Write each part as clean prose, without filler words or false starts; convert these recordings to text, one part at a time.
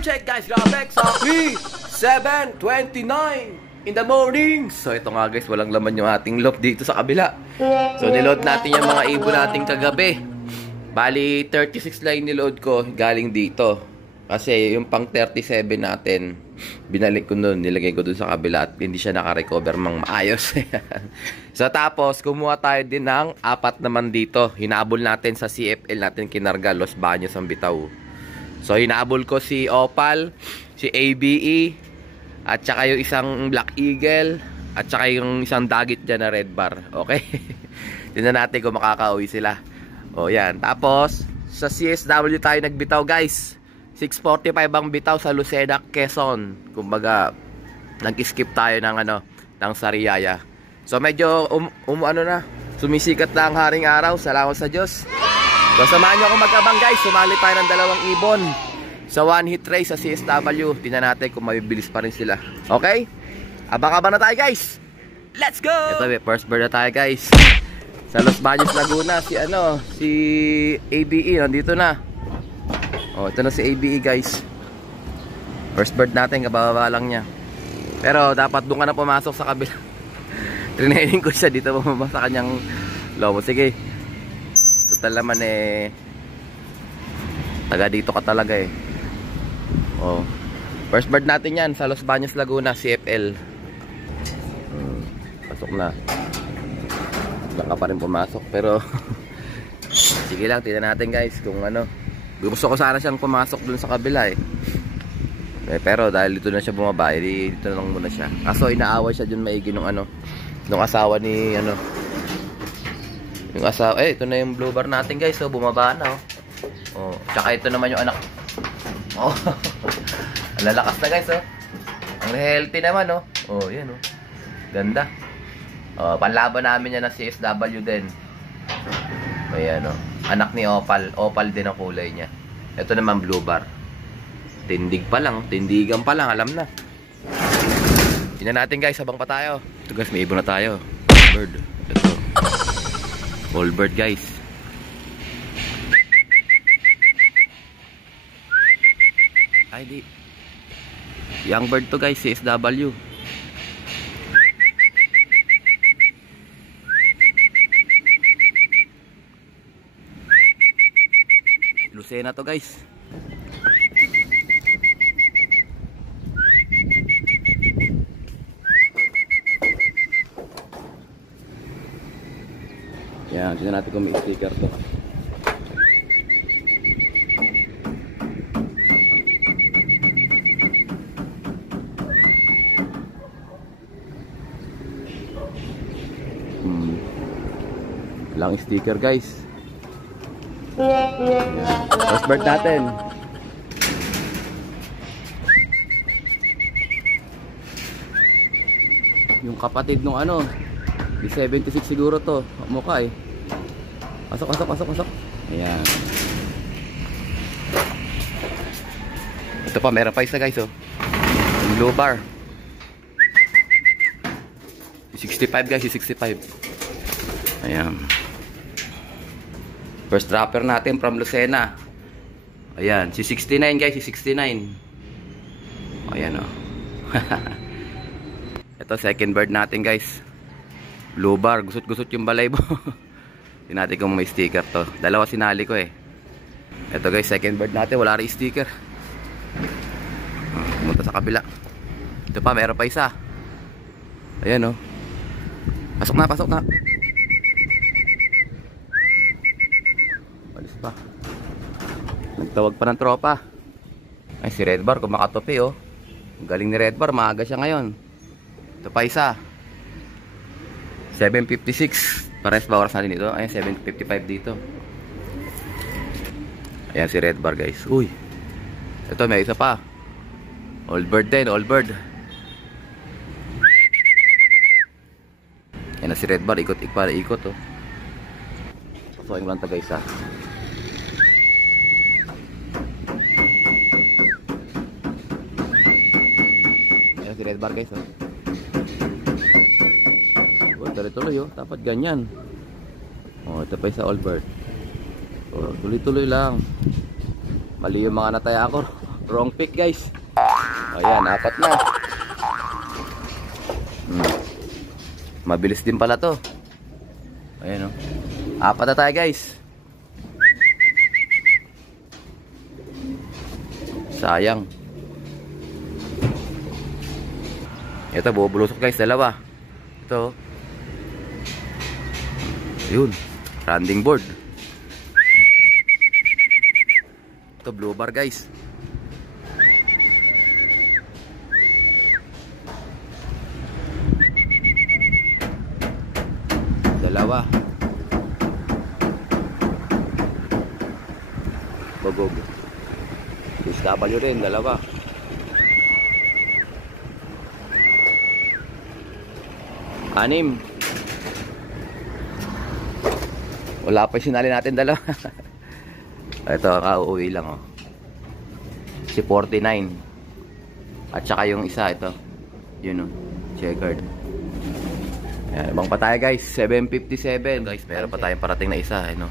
Time check guys, grabe sa 7:29 in the morning. So ito nga guys, walang laman yung ating loop dito sa kabila. So niload natin yung mga ibon natin kagabi. Bali 36 lang niload ko galing dito. Kasi yung pang 37 natin, binalik ko nun, nilagay ko dun sa kabila at hindi siya nakarecover mang maayos. So tapos, kumuha tayo din ng 4 naman dito. Hinabol natin sa CFL natin kinarga, Los Baños ang bitaw. So hinabol ko si Opal, si ABE, at saka yung isang Black Eagle, at saka yung isang dagit dyan na red bar. Okay? Tingnan natin kung makakauwi sila. O yan, tapos sa CSW tayo nagbitaw guys. 6:45 ang bitaw sa Lucena, Quezon. Kumbaga, nag-skip tayo ng ng Sariaya. So medyo sumisikat na ang haring araw. Salamat sa Diyos. So samahan nyo akong mag-abang guys. Sumali tayo ng 2 ibon sa one hit race sa CSW. Tingnan natin kung mabibilis pa rin sila. Okay? Abang-abang na tayo guys. Let's go! Ito, first bird na tayo guys. Sa Los Baños, Laguna, si ABE nandito na. Oh, ito na si ABE guys. First bird natin, kababa lang niya. Pero dapat doon ka na pumasok sa kabila. Training ko siya dito bumaba sa kanyang lobo. Sige. Total naman taga dito ka talaga Oh. First bird natin yan sa Los Baños, Laguna, CFL. Pasok na. Wala ka pa rin pumasok pero sige lang, tingnan natin guys kung gusto ko sana siyang pumasok dun sa kabila pero dahil dito na siya bumaba, dito na lang muna siya. Kaso inaaway siya dun maigi nung asawa ni yung asawa. Ito na yung blue bar natin guys. So bumaba na tsaka ito naman yung anak. Ang lalakas na guys Ang healthy naman yan ganda. Panlaban namin yan na CSW din. Ayan anak ni Opal. Opal din ang kulay niya. Ito naman blue bar. Tindigan pa lang, alam na. Tingnan natin guys, habang pa tayo. Ito guys, may ibon na tayo. Bird. Ito. All bird guys. Ay di. Young bird to guys, CSW. Lucena to guys. Yan, tignan natin kung may sticker to. Lang sticker guys. First bird natin. Yung kapatid nung di 76 siguro to. Mukha Pasok. Ayan. Ito pa, meron pa isa guys yung blue bar. 65 guys, 65. Ayan. First dropper natin from Lucena. Ayan, si 69 guys, si 69. Ayan Ito second bird natin guys. Blue bar, gusot-gusot yung balay mo. Tingnan natin kung may sticker to. Dalawa sinali ko Ito guys, second bird natin, wala rin sticker. Pumunta sa kabila. Ito pa, meron pa isa. Ayan Pasok na. Alis pa. Nagtawag pa ng tropa. Ay, si Red Bar, kumakatupi Ang galing ni Red Bar, maaga siya ngayon. Ito pa isa. 7:56. Pares ba oras natin dito? Ayan, 7:55 dito. Ayan si Red Bar guys. Uy. Ito, may isa pa. Old bird din, old bird. Ayan na si Red Bar, ikot. Pasukin lang ito guys Ayan si Red Bar guys tuloy dapat ganyan. Ito pa isa all bird. Tuloy-tuloy lang. Mali yung mga nataya ko. Wrong pick guys. Ayan, 4 na. Mabilis din pala to. Ayan o. 4 na tayo guys. Sayang. Ito, bubulusok guys, 2. Ito. Ayun. Landing board. Ito, blue bar guys. Dalawa. Bogog. SW rin, 2. Anim. Wala pa sinali natin 2. Ito, kauuwi lang oh. Si 49. At saka yung isa ito. Yun oh, checkered. Ayan, ibang pa tayo guys. 757 guys. Meron pa tayong parating na isa no?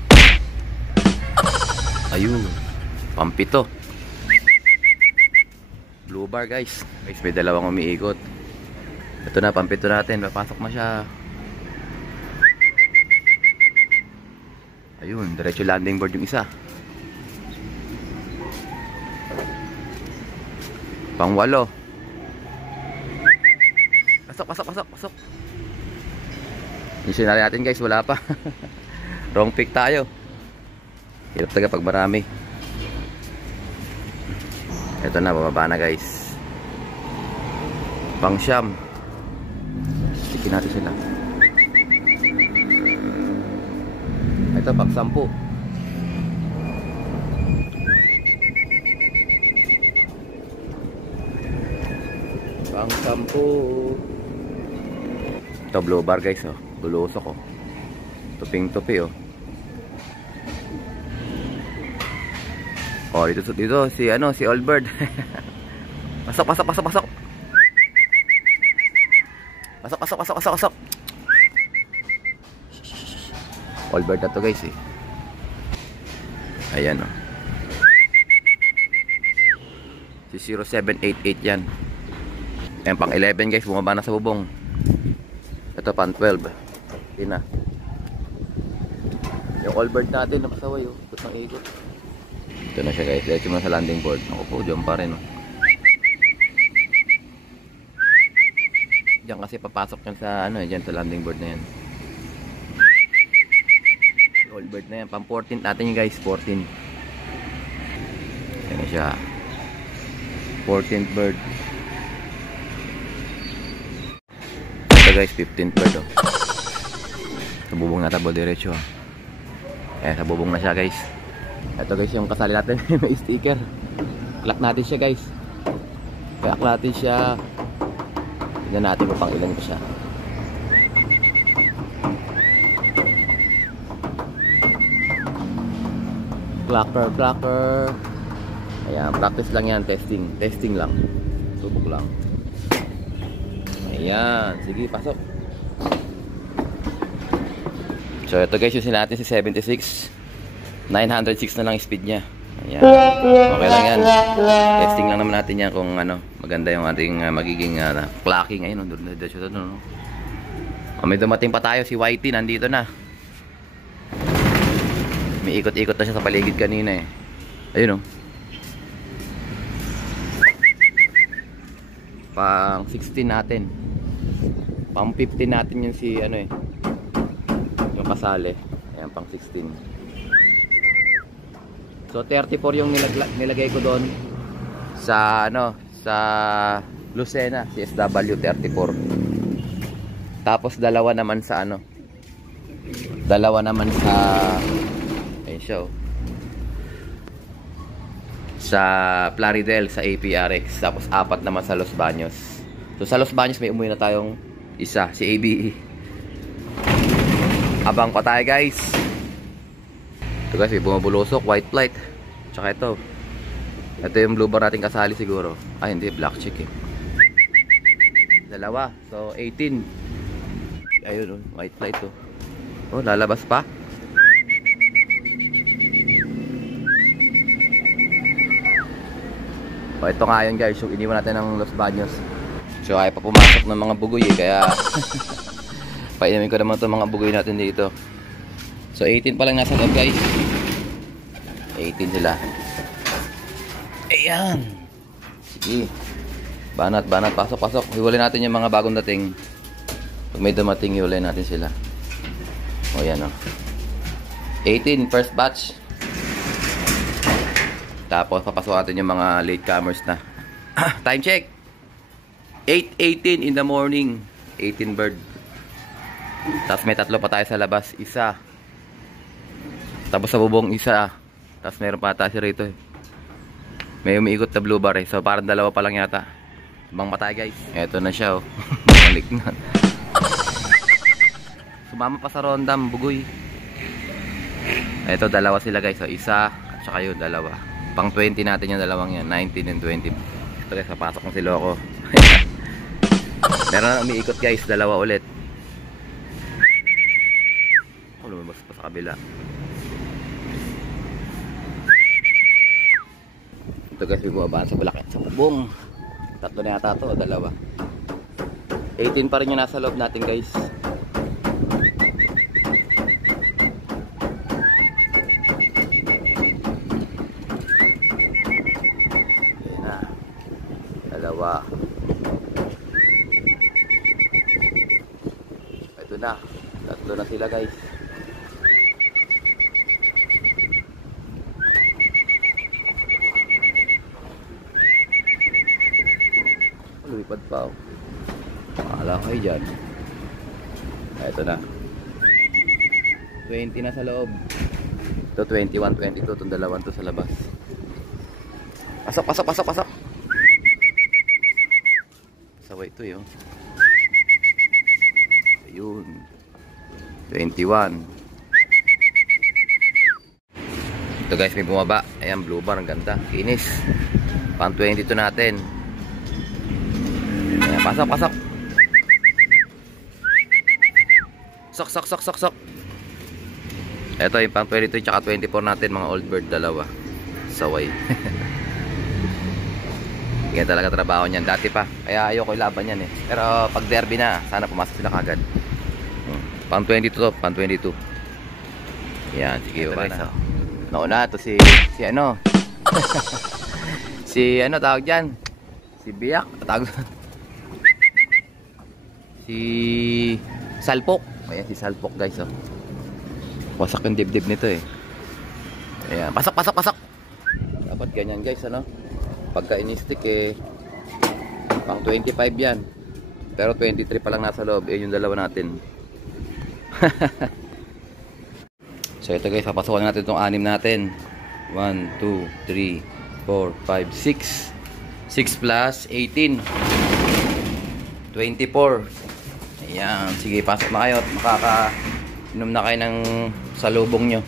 Ayun, pampito. Blue bar guys. Guys, may 2 umiikot. Ito na, pampito natin. Papasok na siya. Ayun, diretso landing board yung isa. Pang 8. Pasok. Yung sinari natin guys, wala pa. Wrong pick tayo. Hirap talaga pag marami. Ito na, bababa na guys. Pang 9. Tikin natin sila. Ito, pang 10. Pang 10. Ito, blue bar guys oh. Bulusok oh. Tuping-tupi oh. Oh, dito si si Allbird. Pasok. Pasok. Allbird na to guys eh. Ayan oh. Si 0788 yan. Ayan, pang 11 guys, bumaba na sa bubong. Ito pang 12. Yun na. Yung Allbird natin na pasaway oh. Ikot ng ikot. Ito na siya guys, diretso mo sa landing board. Ako po, diyan pa rin oh. Diyan kasi papasok yan sa diyan sa landing board na yan. Allbird na yan, pang 14 natin yung guys, 14. Yan na siya. 14th bird. Ito guys, 15th bird oh. Sa bubong na tabo diretso oh. Ayan, sa bubong na siya guys. Ito guys yung kasali natin. May sticker. Clock natin siya guys. Clock natin siya. Tignan natin kung pang ilan ko siya. Clocker. Ayan, practice lang yan. Testing lang. Subok lang. Ayan, sige, pasok. So ito guys, yung natin si 76. 906 na lang speed niya. Ayan. Okay lang yan. Testing lang naman natin yan kung maganda yung ating magiging clocking. Ayun, may dumating pa tayo, si YT nandito na. May ikot-ikot na siya sa paligid kanina eh. Ayun oh. Pang 16 natin. Pang 15 natin yung si yung kasali. Ayan, pang 16. So 34 yung nilagay ko doon sa sa Lucena, si SW 34. Tapos dalawa naman sa ayun siya oh. Sa Plaridel sa APRX, tapos 4 naman sa Los Baños. So sa Los Baños may umuwi na tayong isa, si ABE. Abang pa tayo guys. Ito guys, may bumabulusok, white flight. Tsaka ito yung blue bar natin kasali siguro. Ay hindi, black chick eh. Dalawa, so 18. Ayun oh, white flight oh. Oh, lalabas pa. O ito nga yun guys, yung iniwan natin ng Los Baños. So ay pa pumasok ng mga bugoy eh, kaya painumin ko naman itong mga bugoy natin dito. So 18 pa lang nasa loob guys. 18 sila. Ayan. Sige. Banat, pasok. Hiwalay natin yung mga bagong dating. Pag may dumating, hiwalay natin sila. O yan o. 18, first batch. Tapos papasok natin yung mga latecomers na. Time check. 8:18 in the morning. 18 bird. Tapos may tatlo pa tayo sa labas. Isa. Tapos sa bubong isa. Tapos meron pa tayo rito eh. May umiikot na blue bar eh. So parang dalawa pa lang yata. Bang matay guys. Eto na siya oh. Balik na. Sumama pa sa rondam. Bugoy. Eto dalawa sila guys. So isa. At saka yun dalawa. Pang 20 natin yung dalawang yan. 19 and 20. Ito guys. Papasok ng siloko. Meron na umiikot guys. Dalawa ulit. Oh, lumabas pa sa kabila. Ito guys, may bumabaan sa balakit sa bubong. Tatlo na yata ito, dalawa. 18 pa rin yung nasa loob natin guys. Ayan na. Dalawa. Ito na. Tatlo na sila guys. Lumipad pa oh. Akala ko kayo dyan. Ito na 20 na sa loob. Ito 21, 22. Itong dalawang to sa labas. Pasok. Saway ito yun. Ayun 21. Ito guys, may bumaba. Ayan, blue bar, ang ganda. Kinis. Pang 22 natin. Ayan, pasok. Sok. Ito yung pang 22 tsaka 24 natin, mga old bird dalawa. Saway. Yan talaga trabaho niyan. Dati pa. Kaya ayoko ilaban yan eh. Pero pag derby na, sana pumasok sila kagad. Pang 22 to, pang 22. Yan, sige ba na. Nauna to si ano. Si ano tawag dyan? Si Biyak. Tawag. Si Salpok. Ayan si Salpok guys oh. Wasak yung dibdib nito eh. Ayan, pasok. Dapat ganyan guys ano. Pagka in-stick eh pang 25 yan. Pero 23 pa lang nasa loob. Eh yung dalawa natin. So ito guys, papasukan natin itong anim natin. 1, 2, 3, 4, 5, 6. 6 plus 18 24. Ayan, sige pasok na kayo at makaka-inom na kayo ng salubong nyo.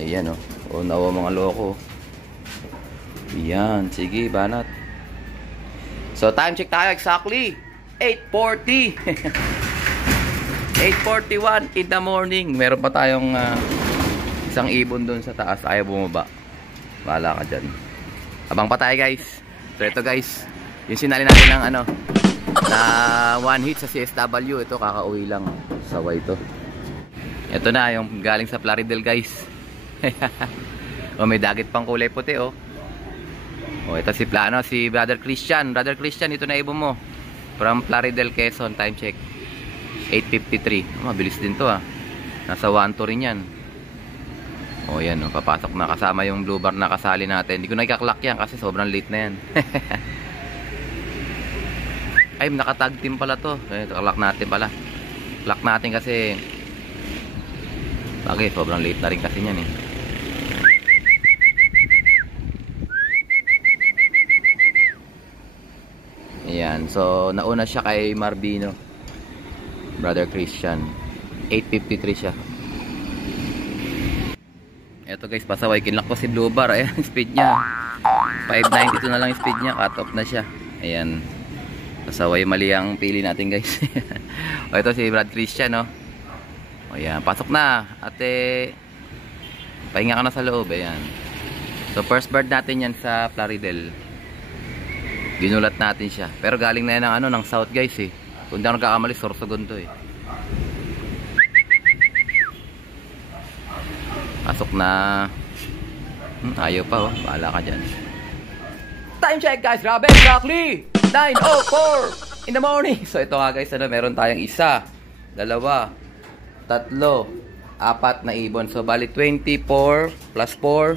Ayan o. O nawa mga loko. Ayan, sige banat. So time check tayo exactly 8:40. 8:41 in the morning. Meron pa tayong isang ibon dun sa taas. Ayaw bumaba. Bahala ka dyan. Abang pa tayo guys. So ito guys, yung sinali natin ng ano na one hit sa CSW. Ito kakauwi lang. Saway ito. Ito na yung galing sa Plaridel guys. O may dagit pang kulay puti oh. O ito si Plano, si Brother Christian. Brother Christian, ito na ibon mo. From Plaridel, Quezon. Time check 8:53. Mabilis din to ah. Nasa 1-2 rin yan. O yan o, papasok na kasama yung blue bar na kasali natin. Hindi ko na ikaklak yan kasi sobrang late na yan. Ay, nakatag team pala to. Klak natin pala. Klak natin kasi bagay, sobrang late na rin kasi yan eh. Ayan, so nauna siya kay Marbino. Brother Christian. 8:53 siya. Eto guys, pasaway. Kinlock ko si Blue Bar. Ayan, speed niya. 592 na lang yung speed niya. Cut off na siya. Ayan. Pasaway, mali ang pili natin guys. O ito si Brad Christian, no? O ayan, pasok na. Ate, pahinga ka na sa loob. Ayan. So first bird natin yan sa Plaridel. Ginulat natin siya. Pero galing na yan ng, ng south guys eh. Kung di ako nagkakamali, Sorsogon to eh. Pasok na. Ayaw pa oh. Bahala ka dyan. Time check guys. Grabe. Exactly 9:04 in the morning. So ito nga guys. Meron tayong isa, dalawa, tatlo, apat na ibon. So bali 24 plus 4.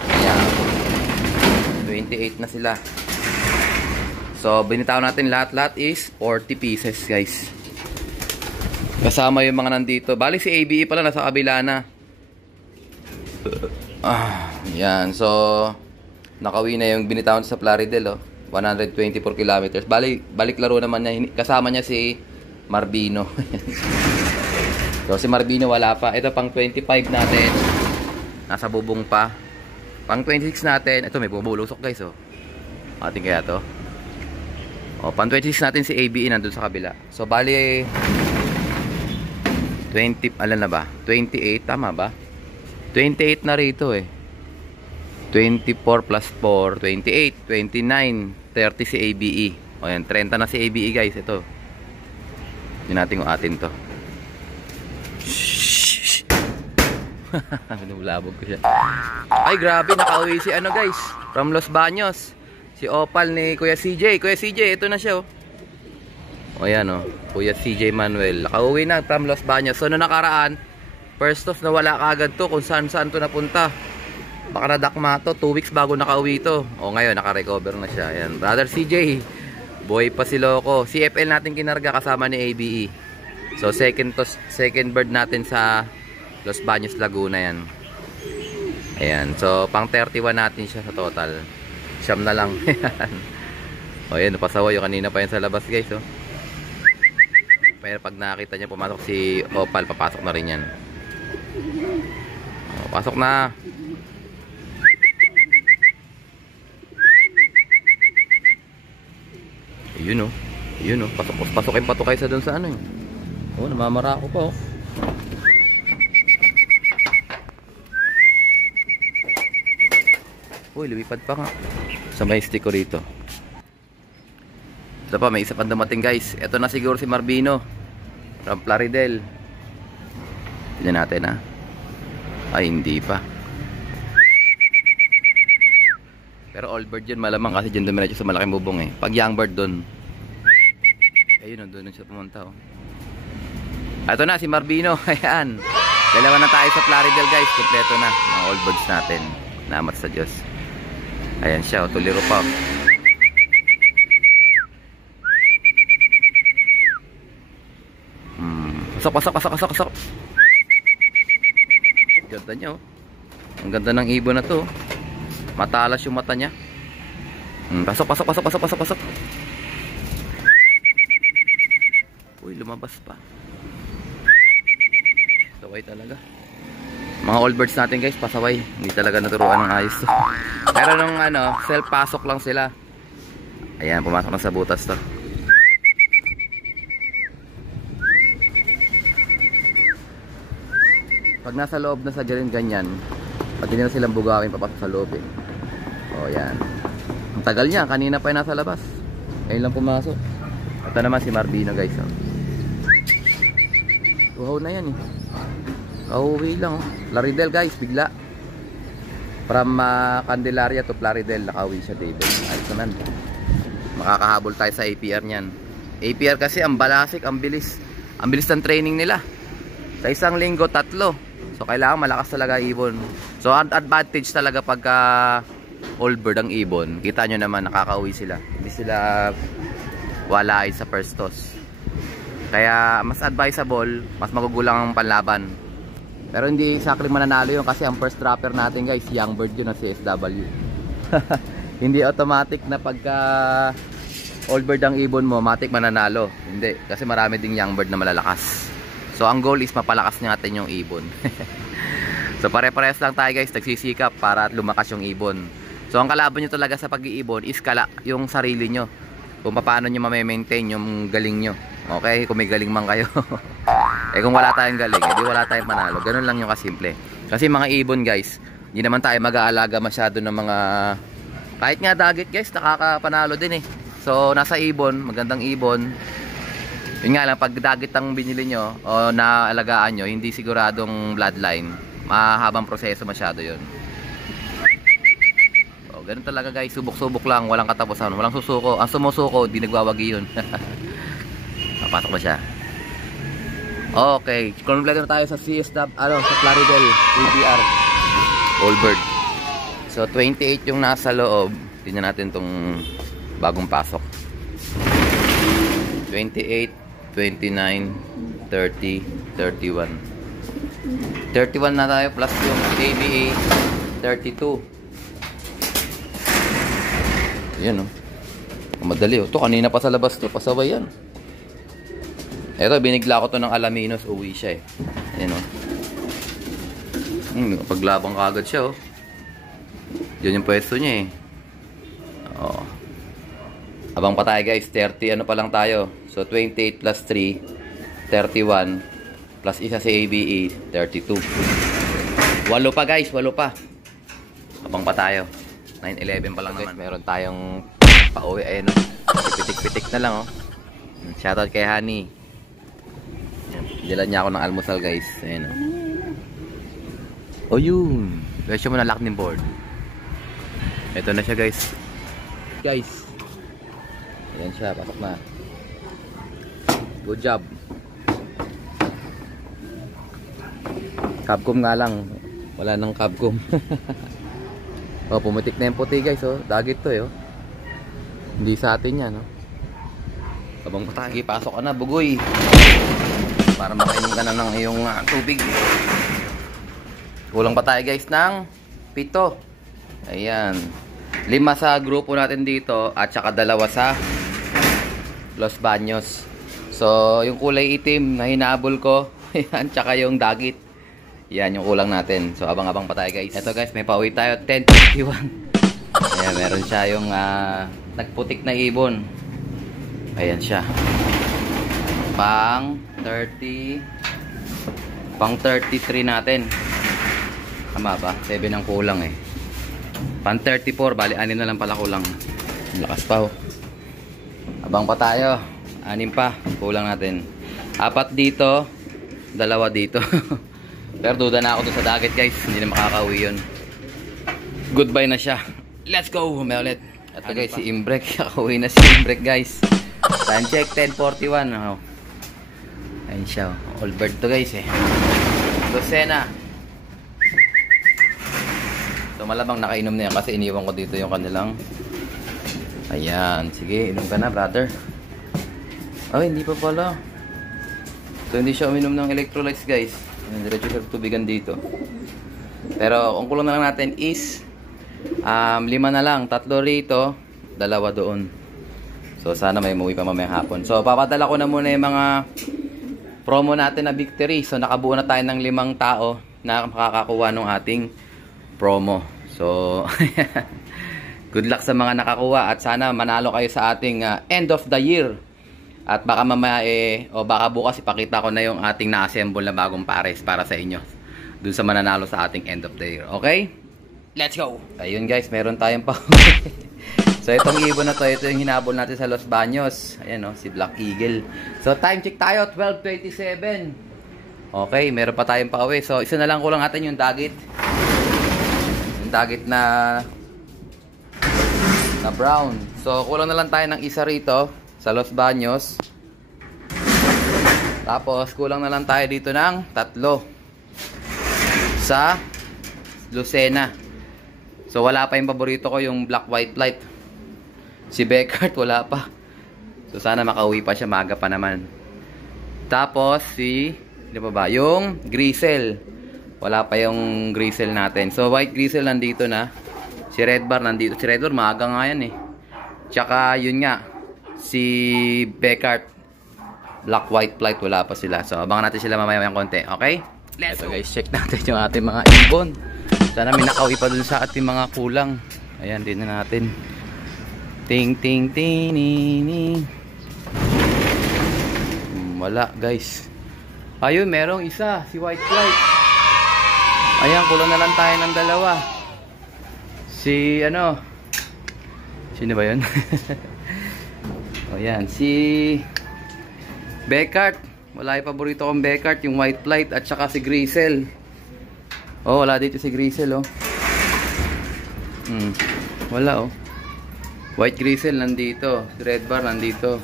Ayan. 28 na sila. So, binitaw natin lahat-lahat is 40 pieces, guys. Kasama yung mga nandito. Bali, si ABE pala nasa kabila na. Yan. So, nakauwi na yung binitawan sa Plaridel, oh. 124 kilometers. Bali, balik laro naman niya. Kasama niya si Marbino. So, si Marbino wala pa. Ito, pang 25 natin. Nasa bubong pa. Pang 26 natin. Ito, may bumulusok, guys, oh. Ating kaya to. O, pang 26 natin si ABE nandun sa kabila. So, bali 20, alam na ba? 28, tama ba? 28 na rito eh. 24 plus 4, 28, 29, 30 si ABE. O yan, 30 na si ABE guys. Ito. Yun natin kung atin to. Shhh. Nulabog ko siya. Ay, grabe. Nakauwi si ano guys. From Los Baños. Si Opal ni Kuya CJ. Kuya CJ, ito na siya oh. O yan oh. Kuya CJ Manuel. Nakauwi na from Los Baños. So, no nakaraan, first off na wala kagad to kung saan to napunta. Baka nadakma to. 2 weeks bago nakauwi to. O ngayon, nakarecover na siya. Ayan. Brother CJ. Boy pa si Loco. CFL natin kinarga kasama ni ABE. So, second bird natin sa Los Baños, Laguna yan. Ayan. So, pang 31 natin siya sa total. Siyam na lang. O yan, napasawa yung kanina pa yan sa labas guys oh. Pero pag nakita niya pumasok si Opal, papasok na rin yan. O, pasok na. Yun oh. Yun oh. Pasukin pa to kaysa dun sa ano eh. O, namamara ako pa oh. Uy, lumipad pa nga. Sa may stick ko rito. Ito pa, may isa pang dumating guys. Ito na siguro si Marbino from Plaridel. Tignan natin ha. Ay, hindi pa. Pero old bird yun malamang kasi dyan dumiretso sa malaking bubong eh. Pag young bird dun. Ayun, doon siya pumunta oh. Ito na si Marbino. Ayan. Dalawa na tayo sa Plaridel guys. Kompleto na. Mga old birds natin. Namat sa Diyos. Ayan siya, tuliro pa. Pasok. Ganda niya oh. Ang ganda ng ibon na to. Matalas yung mata niya. Pasok. Uy, lumabas pa. Saway talaga. Mga old birds natin guys, pasaway. Hindi talaga naturuan ng ayos to. Pero nung self-pasok lang sila. Ayan, pumasok na sa butas to. Pag nasa loob na sa ganyan, pag hindi na silang bugawin, papasok sa loob eh. O yan. Ang tagal niya, kanina pa yung nasa labas. Ngayon lang pumasok. Ito naman si Marbino guys oh. Uhaw na yan eh. Kauwi lang oh. Plaridel guys, bigla. From Candelaria to Plaridel, nakauwi siya David. Ayos naman. Makakahabol tayo sa APR niyan. APR kasi ang balasik, ang bilis. Ang bilis ng training nila. Sa isang linggo, 3. So kailangan malakas talaga ibon. So advantage talaga pagka old bird ang ibon. Kita nyo naman, nakakauwi sila. Hindi sila walay sa first toss. Kaya mas advisable, mas magugulang ang panlaban. Pero hindi sakling mananalo yun kasi ang first dropper natin guys, young bird yun na CSW. Hindi automatic na pagka old bird ang ibon mo, matik mananalo. Hindi, kasi marami ding young bird na malalakas. So ang goal is mapalakas natin yung ibon. So pare-parehas lang tayo guys, nagsisikap para lumakas yung ibon. So ang kalaban nyo talaga sa pag-iibon is yung sarili nyo. Kung paano nyo ma-maintain yung galing nyo. Okay, kung may galing man kayo. Kung wala tayong galing, edi wala tayong manalo. Ganun lang yung kasimple. Kasi mga ibon guys, Hindi naman tayo mag-aalaga masyado ng mga, kahit nga dagit guys, nakakapanalo din eh. So nasa ibon, magandang ibon. Yun nga lang, pag dagit ang binili nyo o naalagaan nyo, hindi siguradong bloodline, mahabang proseso masyado yun. So ganun talaga guys, subok-subok lang, walang katapusan, walang susuko. Ang sumusuko, di nagwawagi yun. Papasok ba siya? Okay, kompleto na tayo sa CSW, sa Plaridel APR All Bird. So 28 yung nasa loob. Tingnan natin tong bagong pasok. 28, 29, 30, 31. 31 na tayo plus yung ABA 32. Yan oh. Madali oh. Ito kanina pa sa labas to, pasaway yan. Ito, binigla ko to ng Alaminos, uwi siya eh. Ayan o. Paglabang kagad siya o. Diyan yung pwesto niya eh. O. Abang pa tayo guys, 30 ano pa lang tayo. So 28 plus 3, 31. Plus isa si ABE, 32. Walo pa guys, walo pa. Abang pa tayo. 9-11 pa lang naman. Meron tayong pauwi. Ayan o. Pitik-pitik na lang o. Shoutout kay Honey. Dilan niya ako ng almusal guys. Ayan o. Oh yun. Pwede mo na lock ng board. Ito na siya guys. Guys. Ayan siya. Pasok na. Good job. Capcom nga lang. Wala nang Capcom. Oh, pumitik na yung puti guys. Oh. Dagit to eh. Oh. Hindi sa atin yan. Oh. Abang pa tayo. Pasok ka na. Bugoy. Para makainom ka na ng iyong tubig. Kulang pa tayo guys ng 7. Ayan. 5 sa grupo natin dito at saka 2 sa Los Baños. So yung kulay itim na hinabol ko, yan, tsaka yung dagit. Yan yung kulang natin. So abang-abang pa tayo guys. Ito guys, may pauwi tayo 10:51. Ayan, meron siya yung nagputik na ibon. Ayan siya. Pang 33 natin. Tama ba? 7 ang kulang eh. Pang 34, bali 6 na lang pala kulang. Lakas pa oh. Abang pa tayo. 6 pa, kulang natin. 4 dito, 2 dito. Pero duda na ako doon sa dagat guys. Hindi na makakauwi yun. Goodbye na siya. Let's go! May ulit. Ito guys, si Imbrek. Kakauwi na si Imbrek guys. Time check, 10:41. Oh. Ayun siya. All bird to guys eh. Lucena. So malamang nakainom na yan kasi iniwan ko dito yung kanilang. Ayan. Sige, inom ka na brother. Ay, hindi pa pala. So hindi siya uminom ng electrolytes guys. Ayan, diretso sa tubigan dito. Pero ang kulang na lang natin is 5 na lang. 3 rito, 2 doon. So sana may umuwi pa mamayang hapon. So papadala ko na muna yung mga promo natin na victory. So nakabuo na tayo ng 5 tao na makakakuha ng ating promo. So good luck sa mga nakakuha at sana manalo kayo sa ating end of the year. At baka mamaya o baka bukas ipakita ko na yung ating na-assemble na bagong pares para sa inyo. Dun sa mananalo sa ating end of the year. Okay? Let's go! Ayun guys, meron tayong pa. So itong ibon na to, ito yung hinabol natin sa Los Baños. Ayan o, si Black Eagle. So time check tayo, 12:27. Okay, meron pa tayong pauwi. So isa na lang kulang natin yung dagit. Yung dagit na brown. So kulang na lang tayo ng isa rito sa Los Baños. Tapos kulang na lang tayo dito ng 3 sa Lucena. So wala pa yung paborito ko, yung Black White Light. Si Beckert wala pa. So sana makauwi pa siya, maaga pa naman. Tapos di ba yung Grisel. Wala pa yung Grisel natin. So White Grisel nandito na. Si Red Bar nandito. Si Red Bar maaga nga yan eh. Tsaka yun nga, si Beckert Black White Flight wala pa sila. So abangan natin sila mamaya ng konti. Okay? Let's go guys, check natin yung ating mga ibon. Sana may nakauwi pa dun sa ating mga kulang. Ayan, din na natin. Ting ting ting ni. Wala guys. Ayun, merong isa, si White Flight. Ayan, kulang na lang tayo ng dalawa. Si ano? Sino ba yun? O yan, si Beckart. Wala yung paborito kong Beckart, yung white flight at saka si Grisel. Oh, wala dito si Grisel, oh. Wala, oh. White Grisel nandito, si Red Bar nandito.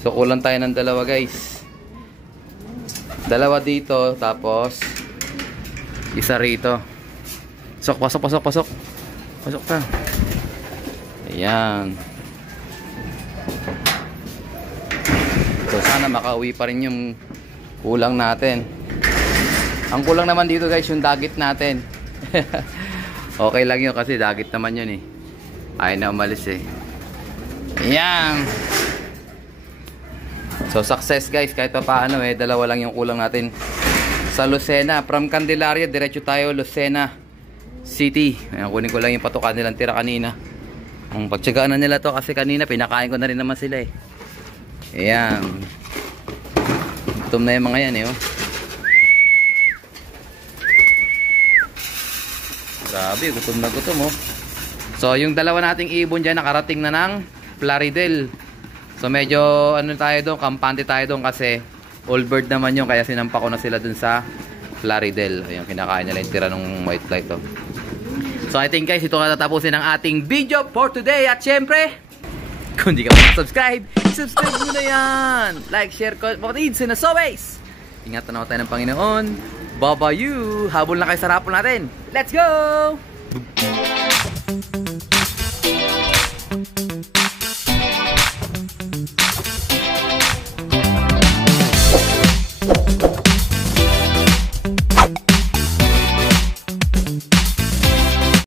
So kulang tayo ng dalawa, guys. Dalawa dito, tapos isa rito. Pasok. Pasok ka. Ayan. So sana makauwi pa rin yung kulang natin. Ang kulang naman dito, guys, yung dagit natin. Okay lang yun kasi dagit naman yun eh. Ayaw na umalis eh. Ayan. So success, guys, kahit pa paano eh. Dalawa lang yung kulang natin sa Lucena. From Candelaria, diretso tayo Lucena City. Ayan, kunin ko lang yung patukan nilang tira kanina. Ang pagtsagaan na nila to kasi kanina pinakain ko na rin naman sila eh. Ayan. Gutom na yung mga yan eh, oh. Grabe, gutom na gutom, oh. So yung dalawa nating ibon dyan nakarating na ng Plaridel. So medyo ano tayo doon, kampante tayo doon kasi all bird naman yun, kaya sinampa ko na sila dun sa Plaridel. Ayun, kinakain nila yung tira ng white flight to. So I think, guys, ito nga tatapusin ang ating video for today. At syempre, kung di ka pa subscribe mo na yan. Like, share, comment, and as always, ingatan na tayo ng Panginoon. Bye-bye you. Habol na kayo sa rapol natin. Let's go!